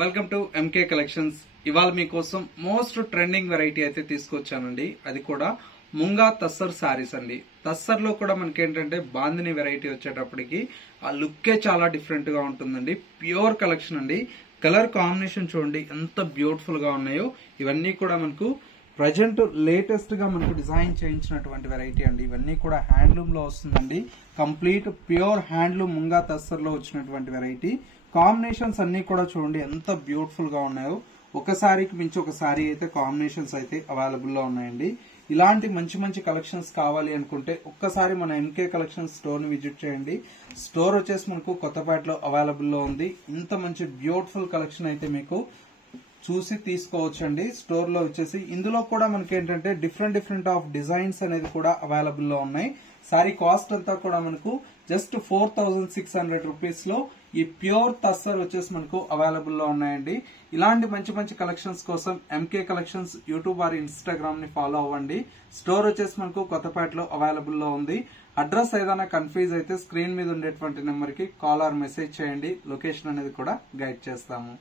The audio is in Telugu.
Welcome to MK collections. ఇవాళ మీకోసం మోస్ట్ ట్రెండింగ్ వెరైటీ అయితే తీసుకొచ్చానండి. అది కూడా ముంగా తస్సర్ సారీస్ అండి. తస్సర్ లో కూడా మనకి ఏంటంటే బాందిని వెరైటీ వచ్చేటప్పటికి ఆ లుక్కే చాలా డిఫరెంట్ గా ఉంటుందండి. ప్యూర్ కలెక్షన్ అండి. కలర్ కాంబినేషన్ చూడండి ఎంత బ్యూటిఫుల్ గా ఉన్నాయో. ఇవన్నీ కూడా మనకు ప్రజెంట్ లేటెస్ట్ గా మనకు డిజైన్ చేయించినటువంటి వెరైటీ అండి. ఇవన్నీ కూడా హ్యాండ్లూమ్ లో వస్తుందండి. Complete pure handloom munga tussar లో వచ్చినటువంటి వెరైటీ. కాంబినేషన్స్ అన్ని కూడా చూడండి ఎంత బ్యూటిఫుల్ గా ఉన్నాయో. ఒక సారీకి మించి ఒక సారీ అయితే కాంబినేషన్స్ అయితే అవైలబుల్ లో ఉన్నాయండి. ఇలాంటి మంచి మంచి కలెక్షన్స్ కావాలి అనుకుంటే ఒక్కసారి మన ఎంకే కలెక్షన్ స్టోర్ ని విజిట్ చేయండి. స్టోర్ వచ్చేసి మనకు కొత్తపేటలో అవైలబుల్ లో ఉంది. ఇంత మంచి బ్యూటిఫుల్ కలెక్షన్ అయితే మీకు చూసి తీసుకోవచ్చండి. స్టోర్ లో వచ్చేసి ఇందులో కూడా మనకి ఏంటంటే డిఫరెంట్ ఆఫ్ డిజైన్స్ అనేది కూడా అవైలబుల్ లో ఉన్నాయి. సారీ కాస్ట్ అంతా కూడా మనకు జస్ట్ 4600 రూపీస్ లో ఈ ప్యూర్ తస్సర్ వచ్చేసి మనకు అవైలబుల్ లో ఉన్నాయండి. ఇలాంటి మంచి మంచి కలెక్షన్స్ కోసం MK collections YouTube or Instagram ని ఫాలో అవ్వండి. స్టోర్ వచ్చేసి మనకు కొత్తపేటలో అవైలబుల్ లో ఉంది. అడ్రస్ ఏదైనా కన్ఫ్యూజ్ అయితే స్క్రీన్ మీద ఉండేటువంటి నెంబర్ కి కాల్ ఆర్ మెసేజ్ చేయండి. లొకేషన్ అనేది కూడా గైడ్ చేస్తాము.